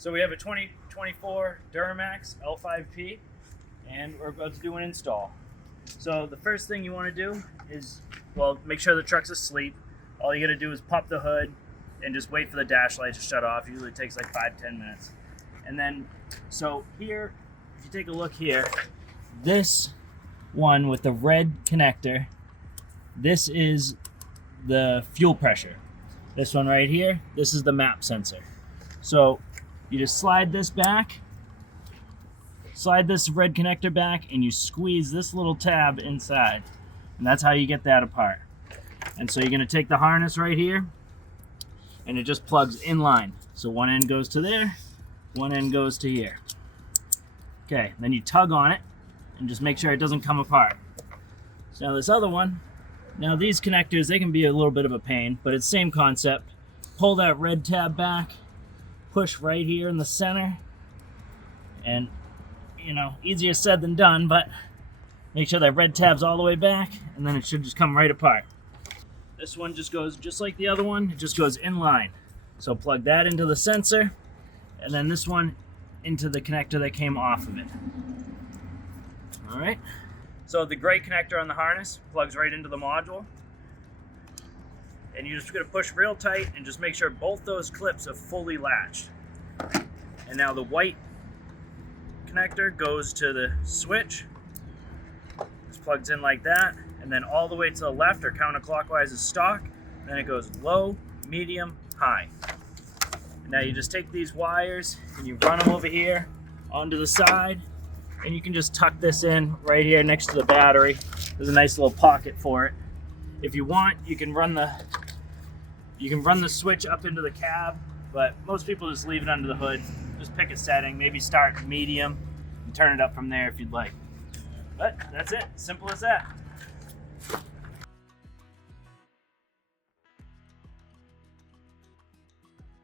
So we have a 2024 Duramax L5P, and we're about to do an install. So the first thing you want to do is, well, make sure the truck's asleep. All you got to do is pop the hood and just wait for the dash light to shut off. Usually it takes like 5-10 minutes. And then, so here, if you take a look here, this one with the red connector, this is the fuel pressure. This one right here, this is the map sensor. So you just slide this back, slide this red connector back, and you squeeze this little tab inside. And that's how you get that apart. And so you're gonna take the harness right here, and it just plugs in line. So one end goes to there, one end goes to here. Okay, then you tug on it, and just make sure it doesn't come apart. So now this other one, now these connectors, they can be a little bit of a pain, but it's the same concept. Pull that red tab back, push right here in the center, and you know, easier said than done, but make sure that red tab's all the way back, and then it should just come right apart. This one just goes just like the other one, it just goes in line. So plug that into the sensor, and then this one into the connector that came off of it. All right. So the gray connector on the harness plugs right into the module. And you're just gonna push real tight and just make sure both those clips are fully latched. And now the white connector goes to the switch. This plugs in like that, and then all the way to the left or counterclockwise is stock. Then it goes low, medium, high. And now you just take these wires and you run them over here onto the side, and you can just tuck this in right here next to the battery. There's a nice little pocket for it. If you want, you can run the switch up into the cab, but most people just leave it under the hood. Just pick a setting, maybe start medium, and turn it up from there if you'd like. But that's it, simple as that.